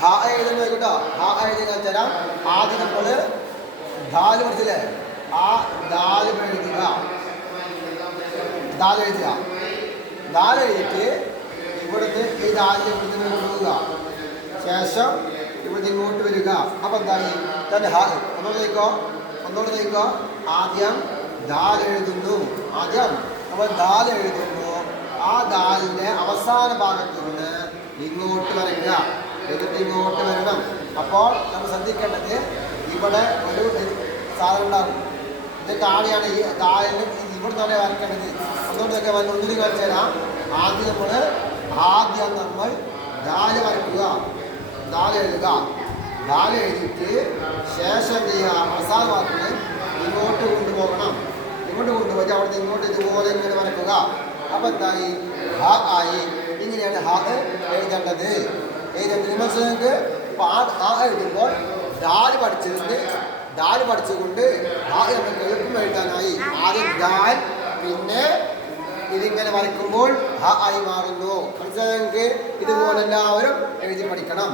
ഹ എഴുതുന്ന കേട്ടോ. ഹ എഴുതി തരാം. ആദ്യം നമ്മൾ ദാല് പഠിച്ചില്ലേ? ആ ദാല് എഴുതുക. ദാല് എഴുതുക. ദാല് എഴുതിയിട്ട് ഇവിടുന്ന് ഈ ദാലിൽ ഇവിടുന്ന് കൊണ്ടുപോവുക. ശേഷം ഇവിടുന്ന് ഇങ്ങോട്ട് വരിക. അപ്പം എന്തായി? തന്നെ ഹ. ഒന്നുകൂടെ നോക്കോ. ആദ്യം ദാൽ എഴുതുന്നു. ആദ്യം നമ്മൾ ദാൽ എഴുതുന്നു. ആ ദാലിൻ്റെ അവസാന ഭാഗത്ത് നിന്ന് ഇങ്ങോട്ട് വരയ്ക്കുക. എന്നിട്ട് ഇങ്ങോട്ട് വരണം. അപ്പോൾ നമ്മൾ ശ്രദ്ധിക്കേണ്ടത് ഇവിടെ ഒരു സാധനം ഉണ്ടാകും. ഇത് താഴെയാണ് ഈ ദാലിന് ഇവിടെ തന്നെ വരയ്ക്കേണ്ടത്. ഒന്നുകൂടെ ഒന്നിനും കാണിച്ചു തരാം. ആദ്യം നമ്മൾ ദാല് വരയ്ക്കുക. ദാല് എഴുതുക. ദാല് എഴുതിയിട്ട് ശേഷം എന്ത് ചെയ്യുക? അവസാന ഭാഗത്ത് ഇങ്ങോട്ട് കൊണ്ടുപോകണം. ഇങ്ങോട്ട് കൊണ്ടുപോയി അവിടുന്ന് ഇങ്ങോട്ട് ഇതുപോലെ ഇങ്ങനെ വരയ്ക്കുക. അപ്പം എന്തായി? ഹ ആയി. ഇങ്ങനെയാണ് ഹ എഴുതേണ്ടത്. മനസ്സിലേക്ക് ആ എഴുതുമ്പോൾ ദാല് പഠിച്ചുകൊണ്ട് ഹ നമുക്ക് എളുപ്പം എഴുതാനായി. ആദ്യം ദാൽ, പിന്നെ ഇതിങ്ങനെ വരയ്ക്കുമ്പോൾ ഹ ആയി മാറുന്നു. മനസ്സിലായെങ്കിൽ ഇതുപോലെ എല്ലാവരും എഴുതി പഠിക്കണം.